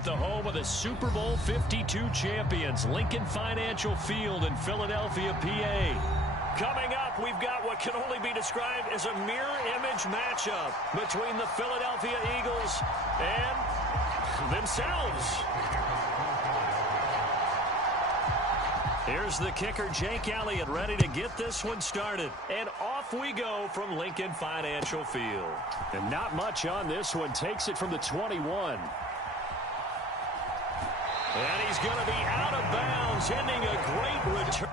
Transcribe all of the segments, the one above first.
at the home of the Super Bowl 52 champions, Lincoln Financial Field in Philadelphia, PA. Coming up, we've got what can only be described as a mirror image matchup between the Philadelphia Eagles and themselves. Here's the kicker, Jake Elliott, ready to get this one started. And off we go from Lincoln Financial Field. And not much on this one. Takes it from the 21. And he's going to be out of bounds, ending a great return.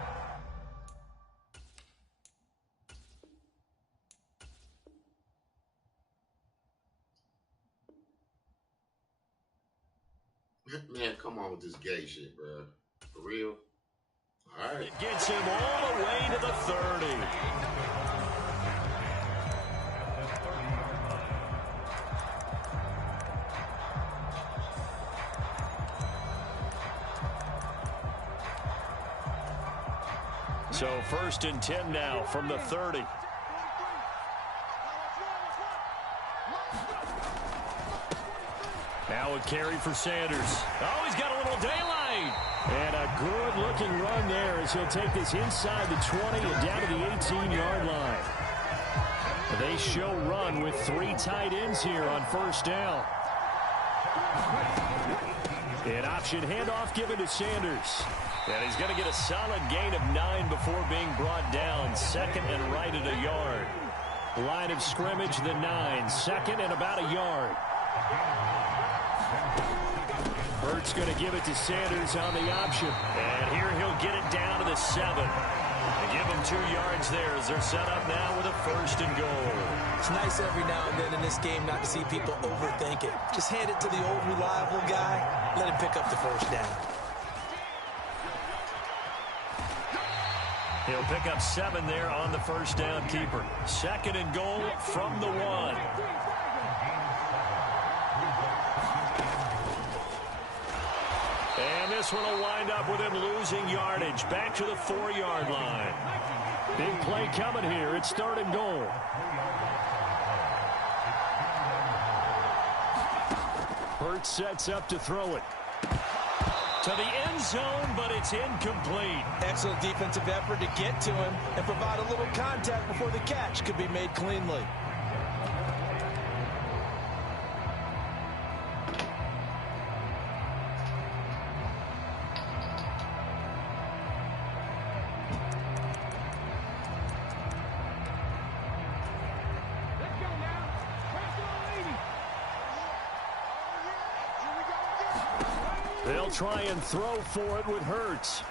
Man, come on with this gay shit, bro. For real? All right. It gets him all the way to the 30. So 1st and 10 now from the 30. Now a carry for Sanders. Oh, he's got a little daylight. And a good-looking run there as he'll take this inside the 20 and down to the 18-yard line. They show run with 3 tight ends here on 1st down. An option handoff given to Sanders. And he's going to get a solid gain of 9 before being brought down. 2nd and right at a yard. Line of scrimmage, the 9. 2nd and about a yard. Hurts going to give it to Sanders on the option. And here he'll get it down to the 7. And give him 2 yards there as they're set up now with a 1st and goal. It's nice every now and then in this game not to see people overthink it. Just hand it to the old reliable guy. Let him pick up the 1st down. He'll pick up 7 there on the 1st down keeper. 2nd and goal from the 1. And this one will wind up with him losing yardage. Back to the 4-yard line. Big play coming here. It's 3rd and goal. Hurts sets up to throw it. To the end zone, but it's incomplete. Excellent defensive effort to get to him and provide a little contact before the catch could be made cleanly. They'll try and throw for it with Hurts.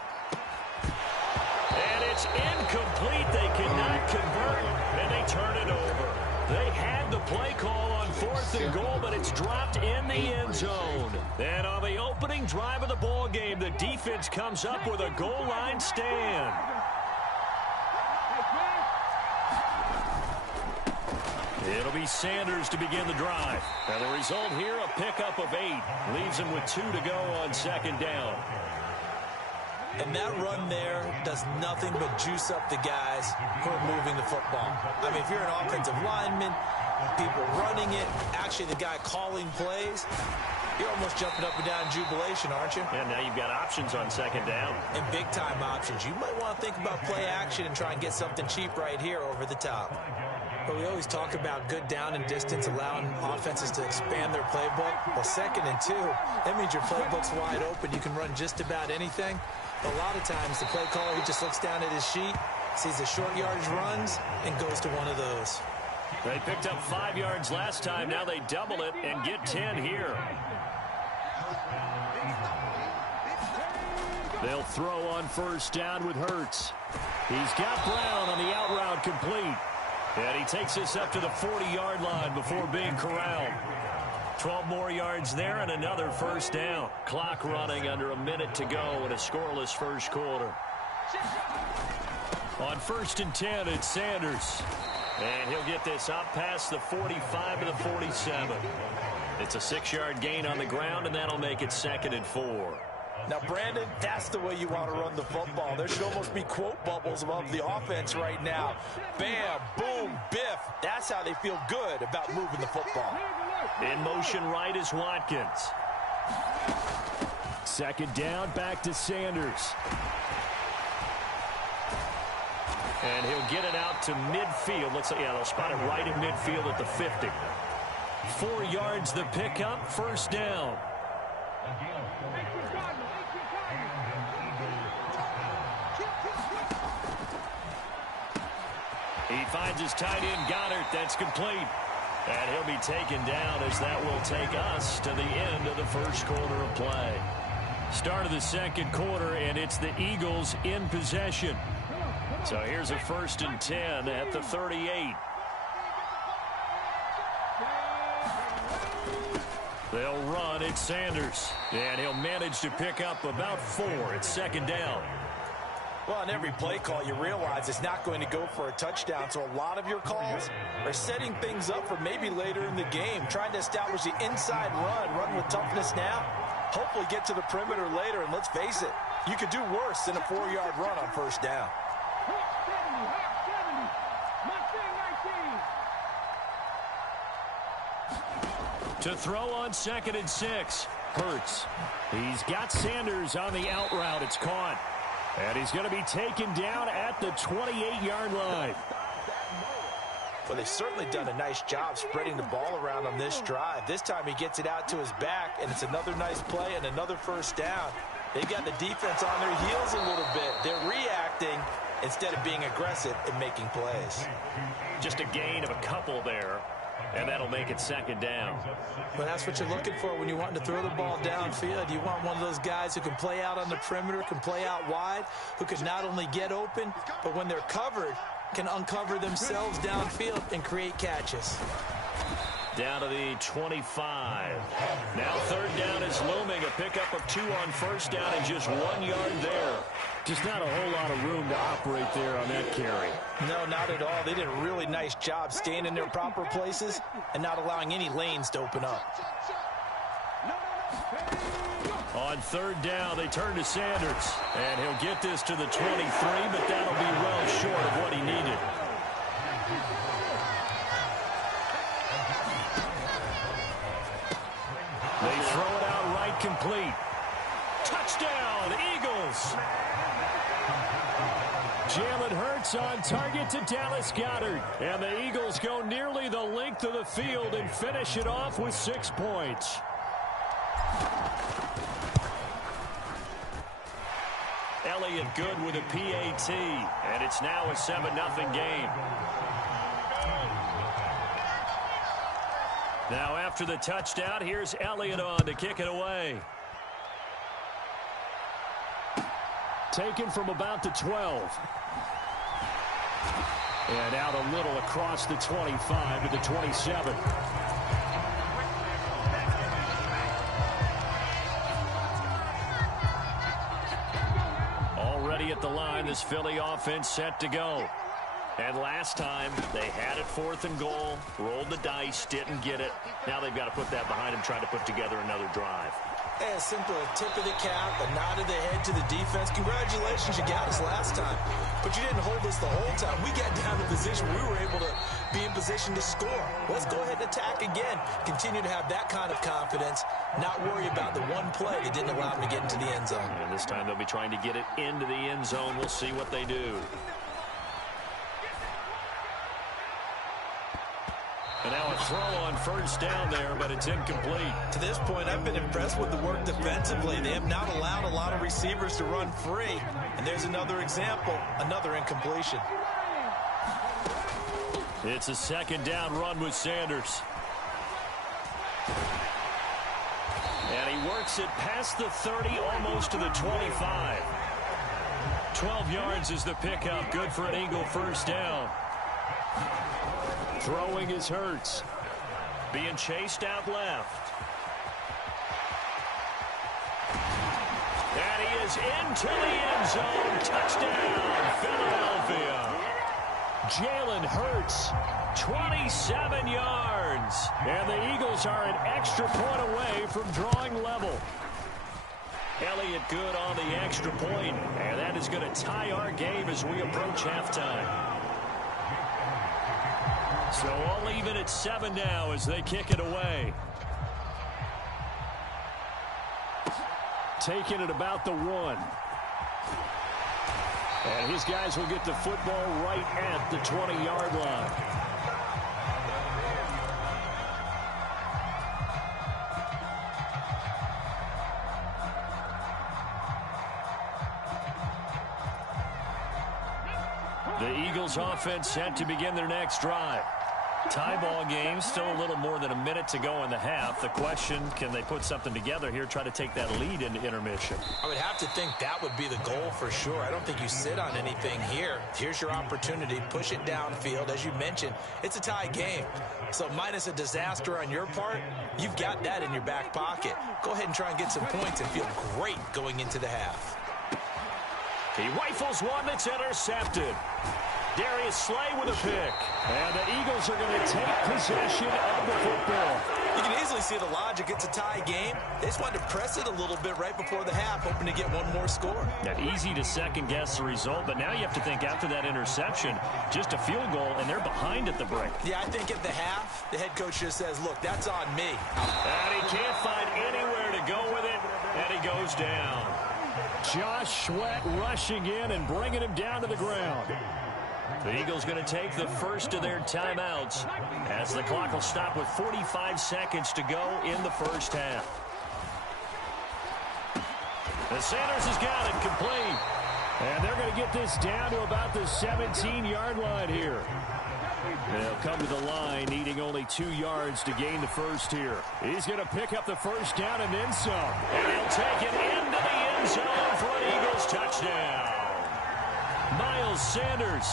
And it's incomplete. They cannot convert, and they turn it over. They had the play call on 4th and goal, but it's dropped in the end zone. And on the opening drive of the ball game, the defense comes up with a goal line stand. It'll be Sanders to begin the drive. And the result here, a pickup of 8. Leaves him with 2 to go on 2nd down. And that run there does nothing but juice up the guys who are moving the football. I mean, if you're an offensive lineman, people running it, actually the guy calling plays, you're almost jumping up and down in jubilation, aren't you? And now you've got options on 2nd down. And big-time options. You might want to think about play action and try and get something cheap right here over the top. But we always talk about good down and distance, allowing offenses to expand their playbook. Well, 2nd and 2, that means your playbook's wide open. You can run just about anything. A lot of times, the play caller, he just looks down at his sheet, sees the short yardage runs, and goes to one of those. They picked up 5 yards last time. Now they double it and get 10 here. They'll throw on 1st down with Hurts. He's got Brown on the out route complete. And he takes this up to the 40-yard line before being corralled. 12 more yards there and another 1st down. Clock running under a minute to go in a scoreless 1st quarter. On 1st and 10, it's Sanders. And he'll get this up past the 45 to the 47. It's a 6-yard gain on the ground, and that'll make it 2nd and 4. Now, Brandon, that's the way you want to run the football. There should almost be quote bubbles above the offense right now. Bam, boom, biff. That's how they feel good about moving the football. In motion right is Watkins. Second down, back to Sanders. And he'll get it out to midfield. Looks like, yeah, they'll spot it right in midfield at the 50. 4 yards the pickup, first down. He finds his tight end, Goddard. That's complete. And he'll be taken down as that will take us to the end of the first quarter of play. Start of the second quarter, and it's the Eagles in possession. So here's a 1st and 10 at the 38. They'll run. It's Sanders. And he'll manage to pick up about 4. It's second down. Well, on every play call, you realize it's not going to go for a touchdown. So a lot of your calls are setting things up for maybe later in the game, trying to establish the inside run with toughness now. Hopefully get to the perimeter later, and let's face it, you could do worse than a 4-yard run on first down. To throw on 2nd and 6. Hurts. He's got Sanders on the out route. It's caught. And he's going to be taken down at the 28-yard line. Well, they've certainly done a nice job spreading the ball around on this drive. This time he gets it out to his back, and it's another nice play and another first down. They've got the defense on their heels a little bit. They're reacting instead of being aggressive and making plays. Just a gain of a couple there, and that'll make it second down. Well, that's what you're looking for when you want to throw the ball downfield. You want one of those guys who can play out on the perimeter, can play out wide, who can not only get open, but when they're covered, can uncover themselves downfield and create catches. Down to the 25. Now 3rd down is looming. A pickup of 2 on first down and just 1 yard there. Just not a whole lot of room to operate there on that carry. No, not at all. They did a really nice job staying in their proper places and not allowing any lanes to open up. On 3rd down, they turn to Sanders. And he'll get this to the 23, but that'll be well short of what he needed. They throw it out right, complete. Touchdown, Eagles! Jalen Hurts on target to Dallas Goedert. And the Eagles go nearly the length of the field and finish it off with 6 points. Elliott good with a PAT, and it's now a 7-0 game. Now after the touchdown, here's Elliott on to kick it away. Taken from about the 12. And out a little across the 25 to the 27. Already at the line, this Philly offense set to go. And last time, they had it 4th and goal, rolled the dice, didn't get it. Now they've got to put that behind them, trying to put together another drive. And simple, a tip of the cap, a nod of the head to the defense. Congratulations, you got us last time. But you didn't hold us the whole time. We got down to the position we were able to be in position to score. Let's go ahead and attack again. Continue to have that kind of confidence, not worry about the one play that didn't allow them to get into the end zone. And this time they'll be trying to get it into the end zone. We'll see what they do. And now a throw on first down there, but it's incomplete. To this point, I've been impressed with the work defensively. They have not allowed a lot of receivers to run free. And there's another example, another incompletion. It's a 2nd down run with Sanders. And he works it past the 30, almost to the 25. 12 yards is the pickup. Good for an Eagle first down. Throwing is Hurts. Being chased out left. And he is into the end zone. Touchdown, Philadelphia. Jalen Hurts, 27 yards. And the Eagles are an extra point away from drawing level. Elliott good on the extra point. And that is going to tie our game as we approach halftime. So all even at 7 now as they kick it away. taken at about the 1. And his guys will get the football right at the 20-yard line. The Eagles offense set to begin their next drive. Tie ball game, still a little more than a minute to go in the half. The question, can they put something together here, try to take that lead into intermission? I would have to think that would be the goal for sure. I don't think you sit on anything here. Here's your opportunity. Push it downfield. As you mentioned, it's a tie game. So minus a disaster on your part, you've got that in your back pocket. Go ahead and try and get some points and feel great going into the half. He rifles one that's intercepted. Darius Slay with a pick. And the Eagles are going to take possession of the football. You can easily see the logic. It's a tie game. They just wanted to press it a little bit right before the half, hoping to get one more score. Yeah, easy to second-guess the result, but now you have to think after that interception, just a field goal, and they're behind at the break. Yeah, I think at the half, the head coach just says, look, that's on me. And he can't find anywhere to go with it, and he goes down. Josh Sweat rushing in and bringing him down to the ground. The Eagles going to take the first of their timeouts as the clock will stop with 45 seconds to go in the first half. And Sanders has got it complete. And they're going to get this down to about the 17-yard line here. They'll come to the line needing only 2 yards to gain the first here. He's going to pick up the first down and then some. And he'll take it into the end zone for an Eagles touchdown. Miles Sanders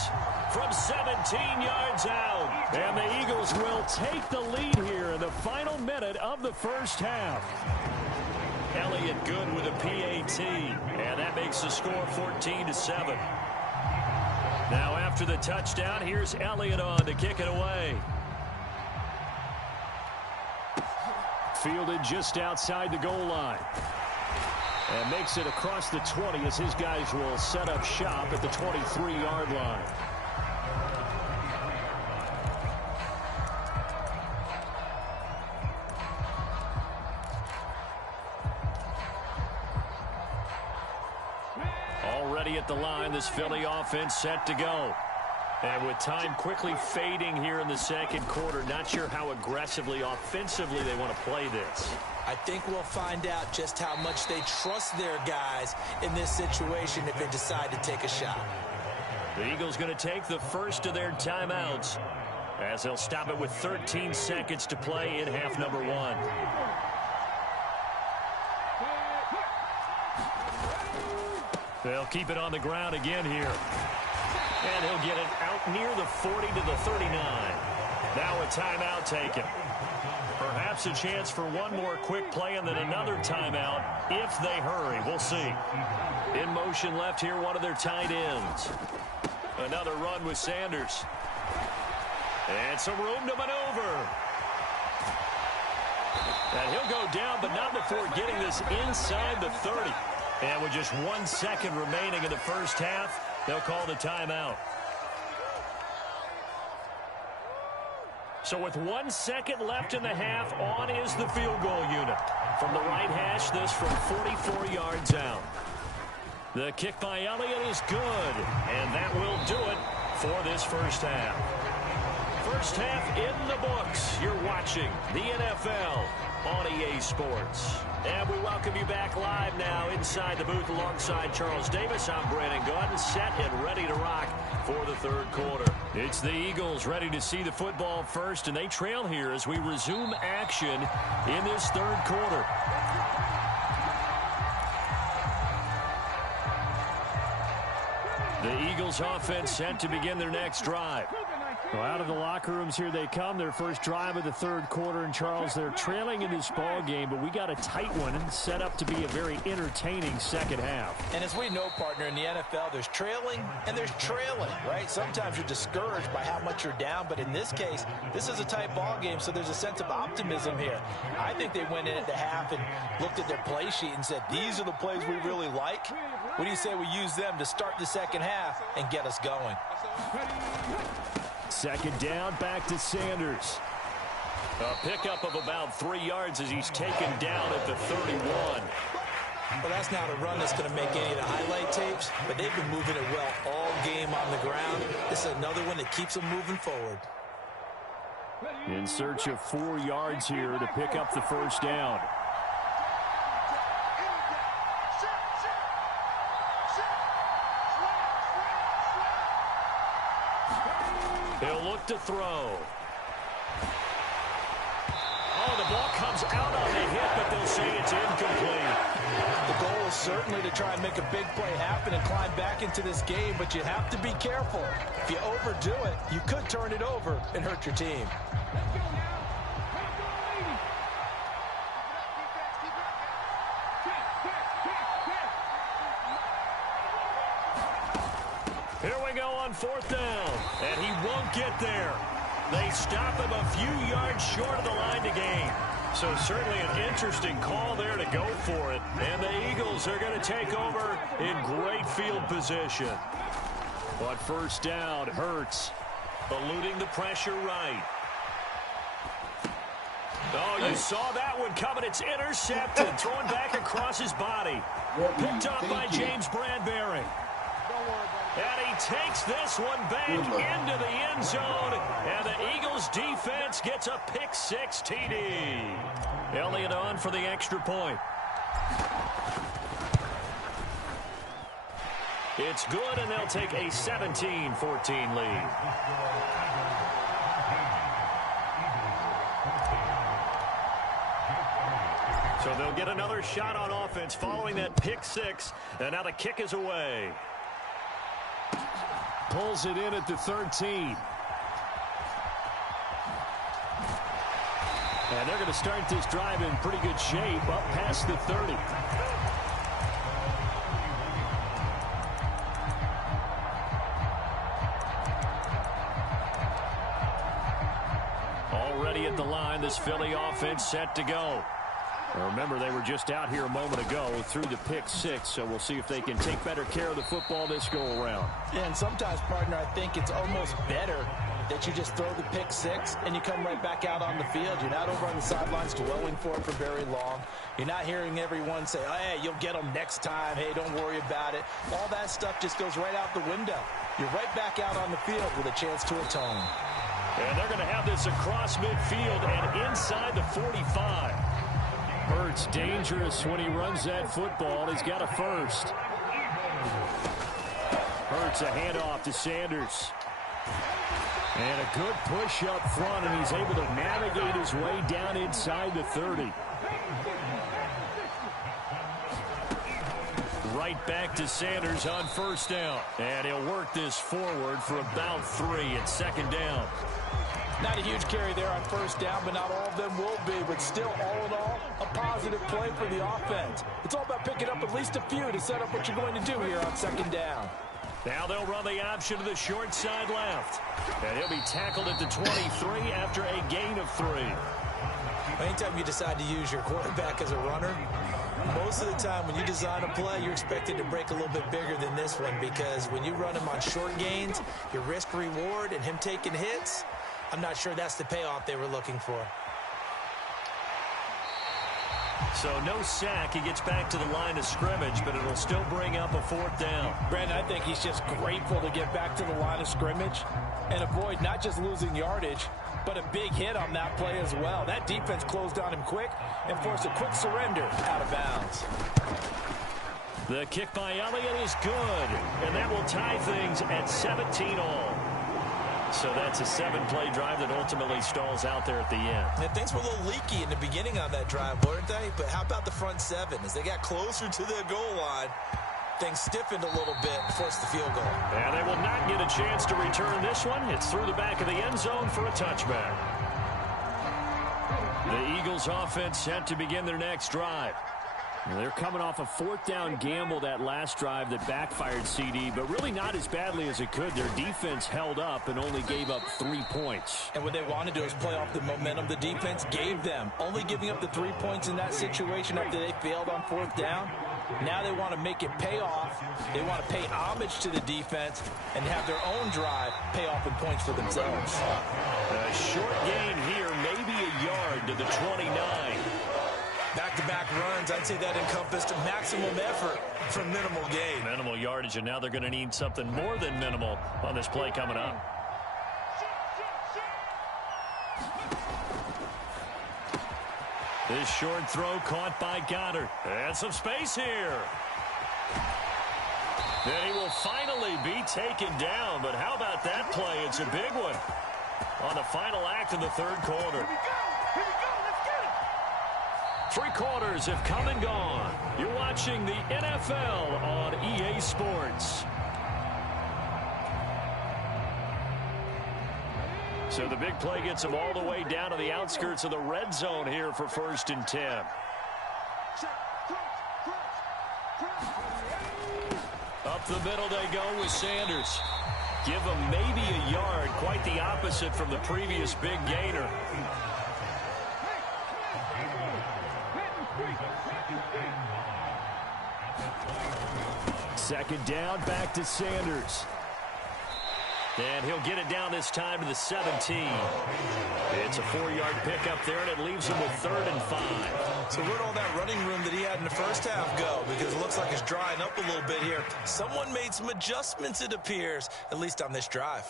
from 17 yards out. And the Eagles will take the lead here in the final minute of the first half. Elliott good with a PAT. And that makes the score 14-7. Now after the touchdown, here's Elliott on to kick it away. Fielded just outside the goal line. And makes it across the 20 as his guys will set up shop at the 23-yard line. Already at the line, this Philly offense set to go. And with time quickly fading here in the second quarter, not sure how aggressively, offensively they want to play this. I think we'll find out just how much they trust their guys in this situation if they decide to take a shot. The Eagles going to take the first of their timeouts as they'll stop it with 13 seconds to play in half number 1. They'll keep it on the ground again here. And he'll get it out near the 40 to the 39. Now a timeout taken. Perhaps a chance for one more quick play and then another timeout if they hurry. We'll see. In motion left here, one of their tight ends. Another run with Sanders. And some room to maneuver. And he'll go down, but not before getting this inside the 30. And with just 1 second remaining in the first half, they'll call the timeout. So with 1 second left in the half, on is the field goal unit. From the right hash, this from 44 yards out. The kick by Elliott is good, and that will do it for this first half. First half in the books. You're watching the NFL on EA Sports. And we welcome you back live now inside the booth alongside Charles Davis. I'm Brandon Gaudin, set and ready to rock for the third quarter. It's the Eagles ready to see the football first, and they trail here as we resume action in this third quarter. The Eagles offense set to begin their next drive. Well, out of the locker rooms here they come. Their first drive of the third quarter. And, Charles, they're trailing in this ball game, but we got a tight one and set up to be a very entertaining second half. And as we know, partner, in the NFL, there's trailing and there's trailing, right? Sometimes you're discouraged by how much you're down, but in this case, this is a tight ball game, so there's a sense of optimism here. I think they went in at the half and looked at their play sheet and said, these are the plays we really like. What do you say we use them to start the second half and get us going? Second down, back to Sanders. A pickup of about 3 yards as he's taken down at the 31. Well, that's not a run that's going to make any of the highlight tapes, but they've been moving it well all game on the ground. This is another one that keeps them moving forward. In search of 4 yards here to pick up the first down. He'll look to throw. Oh, the ball comes out on the hit, but they'll say it's incomplete. The goal is certainly to try and make a big play happen and climb back into this game, but you have to be careful. If you overdo it, you could turn it over and hurt your team. Here we go on 4th down, and he won't get there. They stop him a few yards short of the line to gain. So certainly an interesting call there to go for it. And the Eagles are going to take over in great field position. But first down, Hurts eluding the pressure right. Oh, you saw that one coming. It's intercepted. Thrown back across his body. Picked up by James Bradbury. And he takes this one back into the end zone. And the Eagles defense gets a pick-6 TD. Elliott on for the extra point. It's good, and they'll take a 17-14 lead. So they'll get another shot on offense following that pick-6. And now the kick is away. Pulls it in at the 13. And they're going to start this drive in pretty good shape up past the 30. Already at the line, this Philly offense set to go. Remember, they were just out here a moment ago through the pick-6, so we'll see if they can take better care of the football this go-around. Yeah, and sometimes, partner, I think it's almost better that you just throw the pick-6 and you come right back out on the field. You're not over on the sidelines dwelling for it for very long. You're not hearing everyone say, oh, hey, you'll get them next time. Hey, don't worry about it. All that stuff just goes right out the window. You're right back out on the field with a chance to atone. And they're going to have this across midfield and inside the 45. Hurts dangerous when he runs that football. He's got a first. Hurts a handoff to Sanders. And a good push up front, and he's able to navigate his way down inside the 30. Right back to Sanders on first down. And he'll work this forward for about 3 at second down. Not a huge carry there on first down, but not all of them will be. But still, all in all, a positive play for the offense. It's all about picking up at least a few to set up what you're going to do here on second down. Now they'll run the option to the short side left. And he'll be tackled at the 23 after a gain of 3. Anytime you decide to use your quarterback as a runner, most of the time when you design a play, you're expected to break a little bit bigger than this one, because when you run him on short gains, your risk-reward and him taking hits, I'm not sure that's the payoff they were looking for. So no sack. He gets back to the line of scrimmage, but it'll still bring up a 4th down. Brandon, I think he's just grateful to get back to the line of scrimmage and avoid not just losing yardage, but a big hit on that play as well. That defense closed on him quick and forced a quick surrender out of bounds. The kick by Elliott is good, and that will tie things at 17 all. So that's a 7-play drive that ultimately stalls out there at the end. And things were a little leaky in the beginning on that drive, weren't they? But how about the front 7? As they got closer to the goal line, things stiffened a little bit and forced the field goal. And they will not get a chance to return this one. It's through the back of the end zone for a touchback. The Eagles offense set to begin their next drive. They're coming off a 4th down gamble that last drive that backfired, CD, but really not as badly as it could. Their defense held up and only gave up 3 points. And what they want to do is play off the momentum the defense gave them. Only giving up the 3 points in that situation after they failed on 4th down. Now they want to make it pay off. They want to pay homage to the defense and have their own drive pay off in points for themselves. A short gain here, maybe a yard to the 29. Back-to-back runs, I'd say that encompassed maximum effort for minimal gain. Minimal yardage, and now they're going to need something more than minimal on this play coming up. This short throw caught by Goddard. And some space here. Then he will finally be taken down. But how about that play? It's a big one on the final act of the third quarter. Here we go. Let's get it. 3 quarters have come and gone. You're watching the NFL on EA Sports. So the big play gets him all the way down to the outskirts of the red zone here for 1st and 10. Up the middle they go with Sanders. Give him maybe a yard, quite the opposite from the previous big gainer. Second down, back to Sanders. And he'll get it down this time to the 17. It's a 4-yard pickup there, and it leaves him with 3rd and 5. So where'd all that running room that he had in the first half go? Because it looks like it's drying up a little bit here. Someone made some adjustments, it appears, at least on this drive.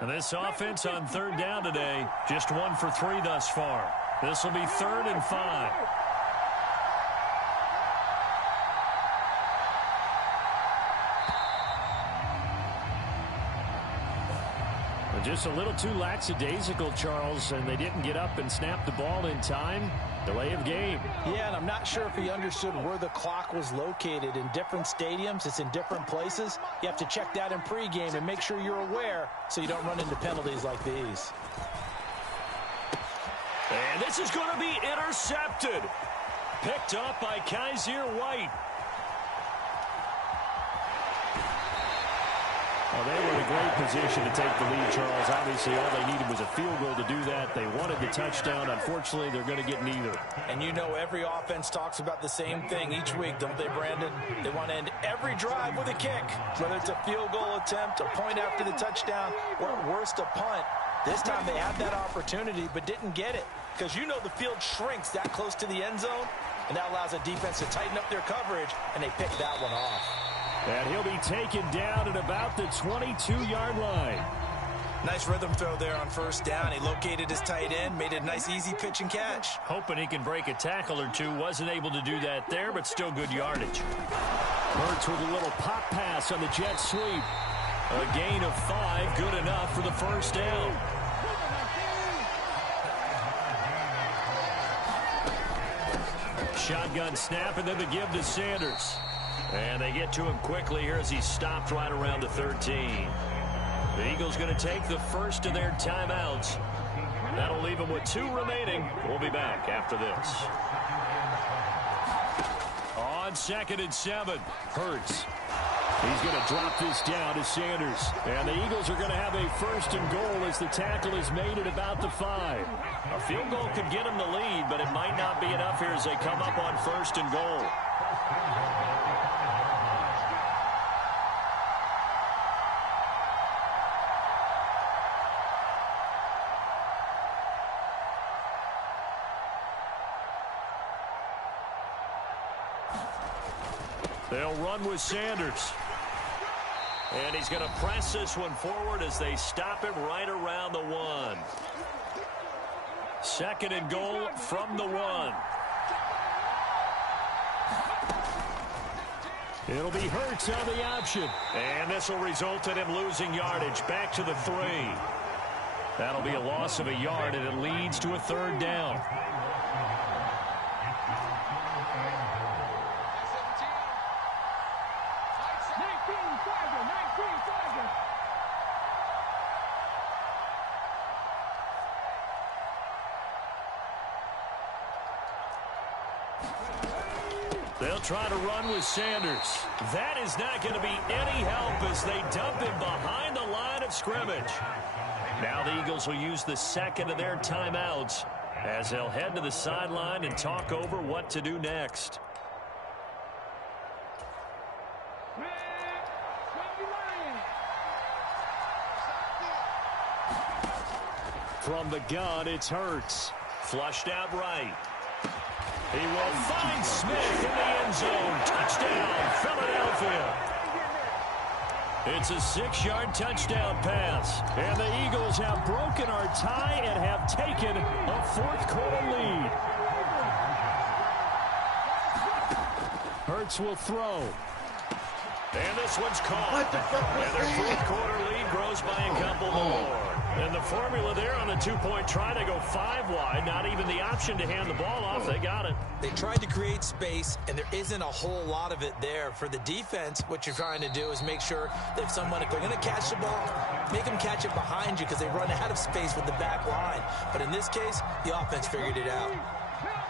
And this offense on 3rd down today, just 1 for 3 thus far. This will be 3rd and 5. Just a little too lackadaisical, Charles, and they didn't get up and snap the ball in time. Delay of game. Yeah, and I'm not sure if he understood where the clock was located. In different stadiums, it's in different places. You have to check that in pregame and make sure you're aware so you don't run into penalties like these. And this is going to be intercepted. Picked up by Kaiser White. Well, they were in a great position to take the lead, Charles. Obviously, all they needed was a field goal to do that. They wanted the touchdown. Unfortunately, they're going to get neither. And you know every offense talks about the same thing each week, don't they, Brandon? They want to end every drive with a kick, whether it's a field goal attempt, a point after the touchdown, or at worst, a punt. This time they had that opportunity but didn't get it because you know the field shrinks that close to the end zone, and that allows a defense to tighten up their coverage, and they pick that one off. And he'll be taken down at about the 22-yard line. Nice rhythm throw there on 1st down. He located his tight end, made a nice easy pitch and catch. Hoping he can break a tackle or two. Wasn't able to do that there, but still good yardage. Hurts with a little pop pass on the jet sweep. A gain of 5, good enough for the 1st down. Shotgun snap, and then the give to Sanders. And they get to him quickly here as he's stopped right around the 13. The Eagles going to take the first of their timeouts. That'll leave them with 2 remaining. We'll be back after this. On 2nd and 7, Hurts. He's going to drop this down to Sanders. And the Eagles are going to have a 1st and goal as the tackle is made at about the 5. A field goal could get them the lead, but it might not be enough here as they come up on 1st and goal. They'll run with Sanders. And he's going to press this one forward as they stop him right around the 1. 2nd and goal from the 1. It'll be Hurts on the option. And this will result in him losing yardage back to the 3. That'll be a loss of a yard, and it leads to a 3rd down. They'll try to run with Sanders. That is not going to be any help as they dump him behind the line of scrimmage. Now the Eagles will use the 2nd of their timeouts as they'll head to the sideline and talk over what to do next. From the gun, it's Hurts. Flushed out right. He will find Smith in the end zone. Touchdown, Philadelphia. It's a 6-yard touchdown pass. And the Eagles have broken our tie and have taken a fourth-quarter lead. Hurts will throw. And this one's caught. And their fourth-quarter lead grows by a couple more. And the formula there on the two-point try, they go 5 wide. Not even the option to hand the ball off. They got it. They tried to create space, and there isn't a whole lot of it there. For the defense, what you're trying to do is make sure that if someone, if they're going to catch the ball, make them catch it behind you because they run out of space with the back line. But in this case, the offense figured it out.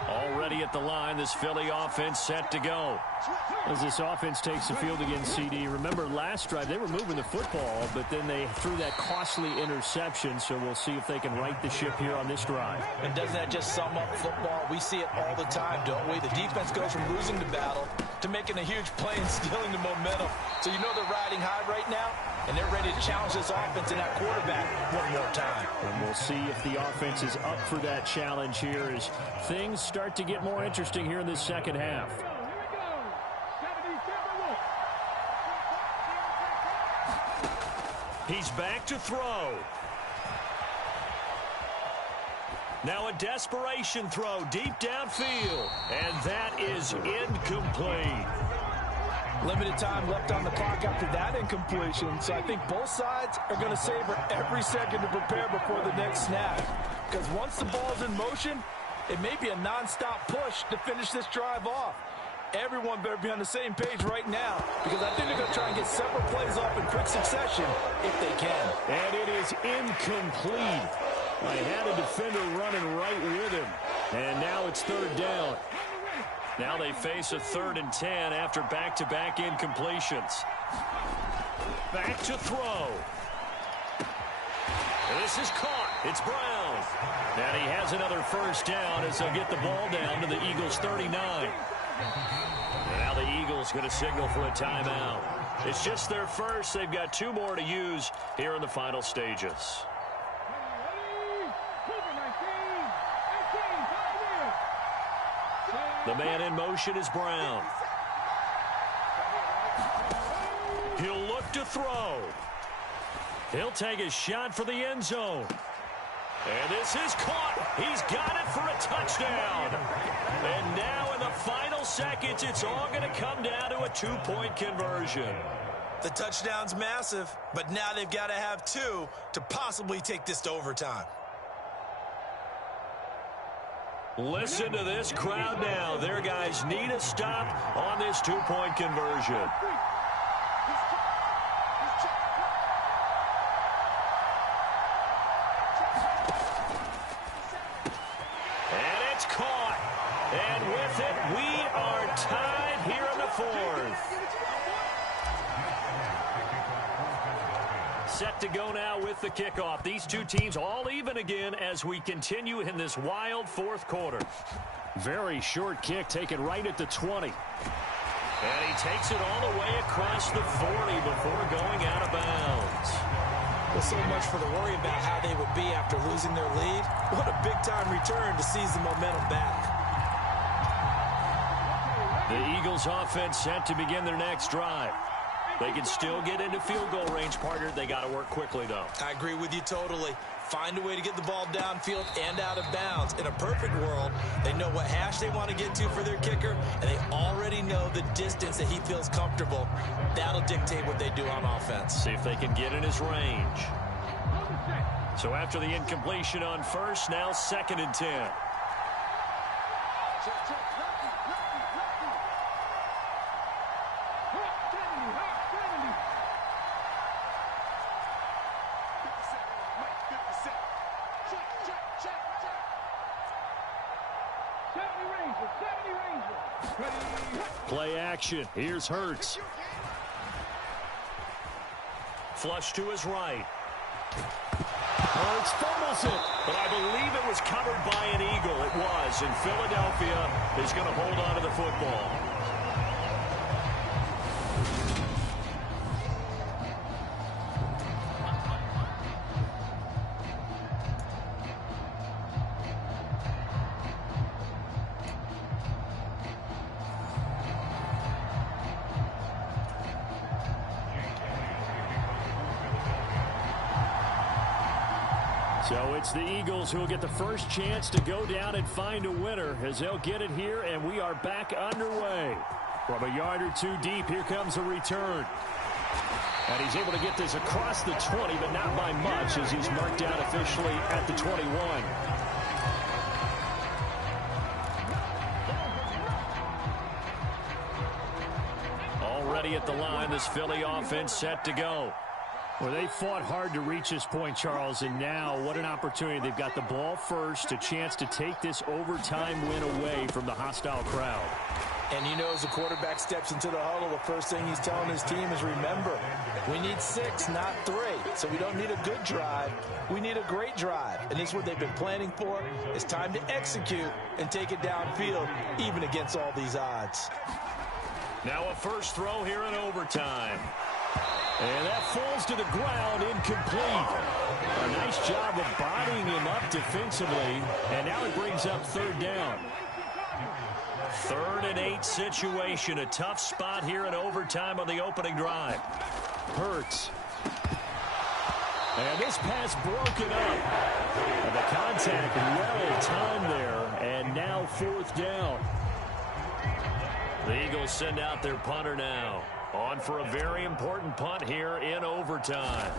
Already at the line, this Philly offense set to go. As this offense takes the field against CD, remember last drive they were moving the football, but then they threw that costly interception, so we'll see if they can right the ship here on this drive. And doesn't that just sum up football? We see it all the time, don't we? The defense goes from losing the battle to making a huge play and stealing the momentum. So you know they're riding high right now, and they're ready to challenge this offense and that quarterback one more time. And we'll see if the offense is up for that challenge here as things start to get more interesting here in this second half. He's back to throw. Now a desperation throw deep downfield. And that is incomplete. Limited time left on the clock after that incompletion, so I think both sides are going to savor every second to prepare before the next snap. Because once the ball's in motion, it may be a non-stop push to finish this drive off. Everyone better be on the same page right now because I think they're going to try and get several plays off in quick succession if they can. And it is incomplete. I had a defender running right with him. And now it's third down. Now they face a 3rd and 10 after back-to-back incompletions. Back to throw. This is caught. It's Brown. And he has another first down as they'll get the ball down to the Eagles' 39. And now the Eagles going to signal for a timeout. It's just their first. They've got 2 more to use here in the final stages. The man in motion is Brown. He'll look to throw. He'll take a shot for the end zone. And this is caught. He's got it for a touchdown. And now in the final seconds, it's all going to come down to a 2-point conversion. The touchdown's massive, but now they've got to have 2 to possibly take this to overtime. Listen to this crowd now. Their guys need a stop on this 2-point conversion. And it's caught. And with it, we are tied here in the 4th. Set to go now with the kickoff. These two teams all even again as we continue in this wild 4th quarter. Very short kick taken right at the 20. And he takes it all the way across the 40 before going out of bounds. Well, so much for the worry about how they would be after losing their lead. What a big-time return to seize the momentum back. The Eagles offense set to begin their next drive. They can still get into field goal range, partner. They got to work quickly, though. I agree with you totally. Find a way to get the ball downfield and out of bounds. In a perfect world, they know what hash they want to get to for their kicker, and they already know the distance that he feels comfortable. That'll dictate what they do on offense. See if they can get in his range. So after the incompletion on first, now 2nd and 10. Play action. Here's Hurts. Flush to his right. Hurts fumbles it, but I believe it was covered by an Eagle. It was, and Philadelphia is going to hold on to the football. So it's the Eagles who will get the first chance to go down and find a winner as they'll get it here, and we are back underway. From a yard or two deep, here comes a return. And he's able to get this across the 20, but not by much as he's marked down officially at the 21. Already at the line, this Philly offense set to go. Well, they fought hard to reach this point, Charles, and now what an opportunity. They've got the ball first, a chance to take this overtime win away from the hostile crowd. And you know, as the quarterback steps into the huddle, the first thing he's telling his team is, remember, we need 6, not 3. So we don't need a good drive. We need a great drive. And this is what they've been planning for. It's time to execute and take it downfield, even against all these odds. Now a first throw here in overtime. And that falls to the ground, incomplete. A nice job of bodying him up defensively. And now it brings up third down. 3rd and 8 situation. A tough spot here in overtime on the opening drive. Hurts. And this pass broken up. And the contact well timed there. And now 4th down. The Eagles send out their punter now. On for a very important punt here in overtime.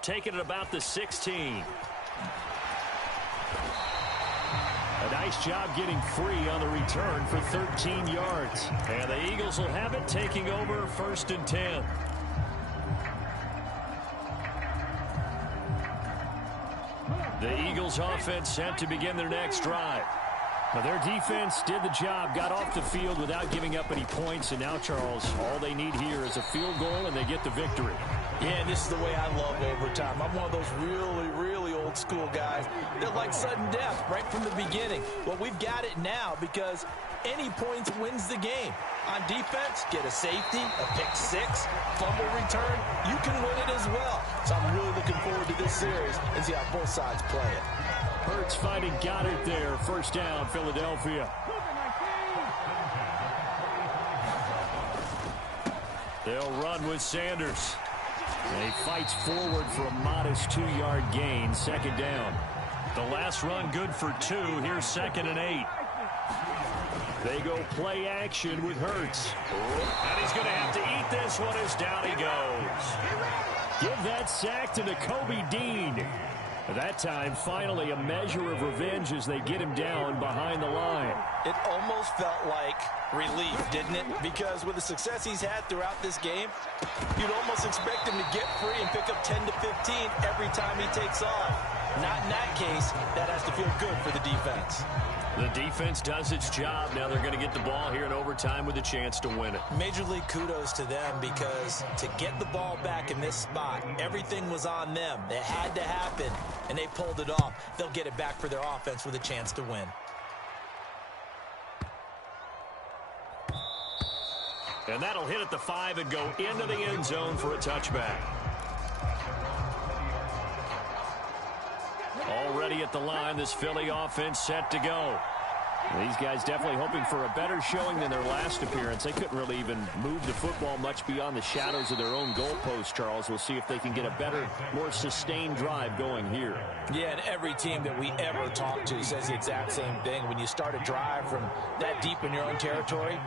Taking it about the 16. A nice job getting free on the return for 13 yards. And the Eagles will have it, taking over 1st and 10. The Eagles offense set to begin their next drive. Now their defense did the job, got off the field without giving up any points, and now, Charles, all they need here is a field goal, and they get the victory. Yeah, this is the way I love overtime. I'm one of those really old school guys that like sudden death right from the beginning. Well, we've got it now because any points wins the game. On defense, get a safety, a pick 6, fumble return, you can win it as well. So I'm really looking forward to this series and see how both sides play it. Hurts fighting, got it there. 1st down, Philadelphia. They'll run with Sanders. And he fights forward for a modest 2-yard gain. 2nd down. The last run good for 2. Here's 2nd and 8. They go play action with Hurts. And he's going to have to eat this one as down he goes. Give that sack to Nakobe Dean. That time, finally, a measure of revenge as they get him down behind the line. It almost felt like relief, didn't it? Because with the success he's had throughout this game, you'd almost expect him to get free and pick up 10 to 15 every time he takes off. Not in that case. That has to feel good for the defense. The defense does its job. Now they're going to get the ball here in overtime with a chance to win it. Major league kudos to them because to get the ball back in this spot, everything was on them. It had to happen, and they pulled it off. They'll get it back for their offense with a chance to win. And that'll hit at the 5 and go into the end zone for a touchback. Already at the line, this Philly offense set to go. These guys definitely hoping for a better showing than their last appearance. They couldn't really even move the football much beyond the shadows of their own goalpost, Charles. We'll see if they can get a better, more sustained drive going here. Yeah, and every team that we ever talk to says the exact same thing. When you start a drive from that deep in your own territory,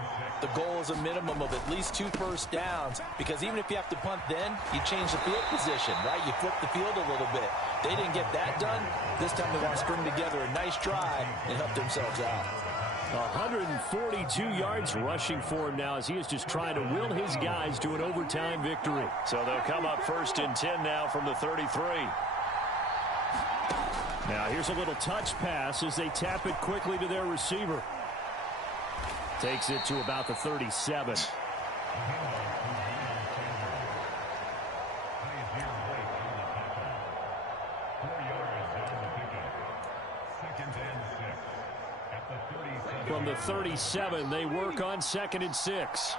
the goal is a minimum of at least 2 first downs, because even if you have to punt then, you change the field position, right? You flip the field a little bit. They didn't get that done. This time they want to string together a nice drive and help themselves out. 142 yards rushing for him now as he is just trying to will his guys to an overtime victory. So they'll come up 1st and 10 now from the 33. Now here's a little touch pass as they tap it quickly to their receiver. Takes it to about the 37. From the 37, they work on 2nd and 6.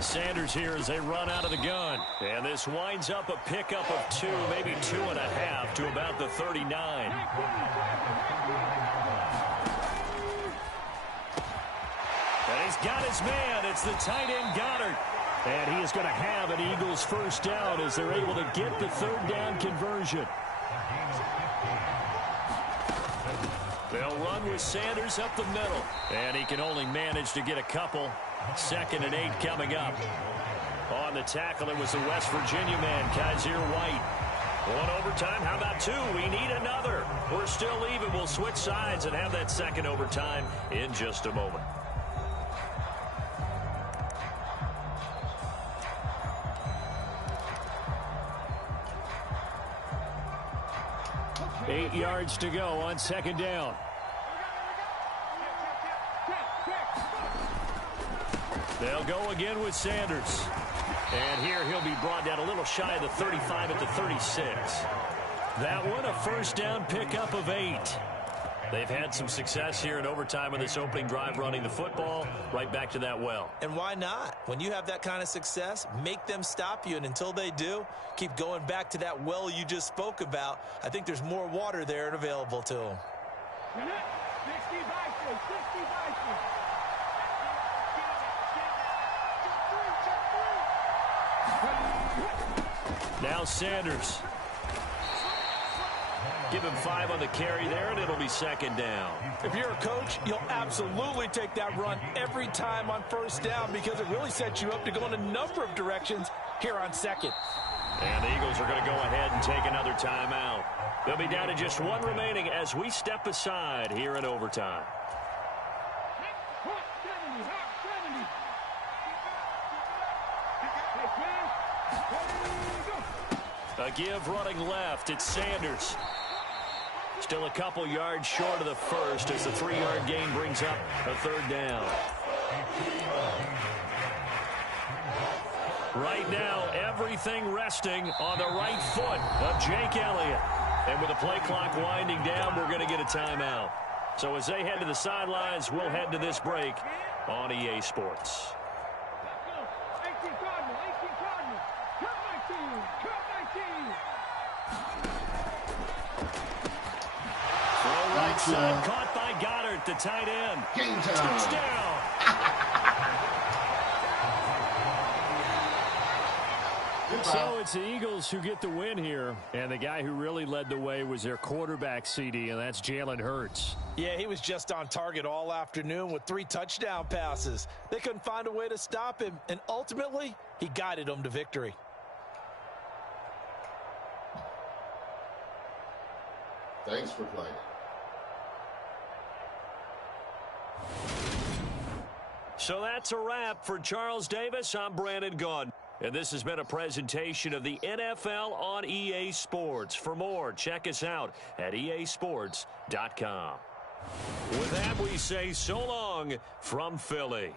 Sanders here as they run out of the gun. And this winds up a pickup of 2, maybe 2.5 to about the 39. And he's got his man. It's the tight end, Goddard. And he is going to have an Eagles first down as they're able to get the third down conversion. They'll run with Sanders up the middle. And he can only manage to get a couple. 2nd and 8 coming up. On the tackle, it was the West Virginia man, Kaiser White. 1 overtime. How about 2? We need another. We're still even. We'll switch sides and have that 2nd overtime in just a moment. 8 yards to go on 2nd down. They'll go again with Sanders. And here he'll be brought down a little shy of the 35 at the 36. That one, a first down pickup of 8. They've had some success here in overtime on this opening drive running the football right back to that well. And why not? When you have that kind of success, make them stop you. And until they do, keep going back to that well you just spoke about. I think there's more water there and available to them. Now Sanders. Give him 5 on the carry there, and it'll be 2nd down. If you're a coach, you'll absolutely take that run every time on first down because it really sets you up to go in a number of directions here on 2nd. And the Eagles are going to go ahead and take another timeout. They'll be down to just 1 remaining as we step aside here in overtime. A give running left. It's Sanders. Still a couple yards short of the first as the 3-yard gain brings up a 3rd down. Right now, everything resting on the right foot of Jake Elliott. And with the play clock winding down, we're going to get a timeout. So as they head to the sidelines, we'll head to this break on EA Sports. Right side, caught by Goddard, the tight end. Game time. Touchdown. So it's the Eagles who get the win here. And the guy who really led the way was their quarterback, CD, and that's Jalen Hurts. Yeah, he was just on target all afternoon with 3 touchdown passes. They couldn't find a way to stop him, and ultimately, he guided them to victory. Thanks for playing. So that's a wrap for Charles Davis. I'm Brandon Gaudin. And this has been a presentation of the NFL on EA Sports. For more, check us out at easports.com. With that, we say so long from Philly.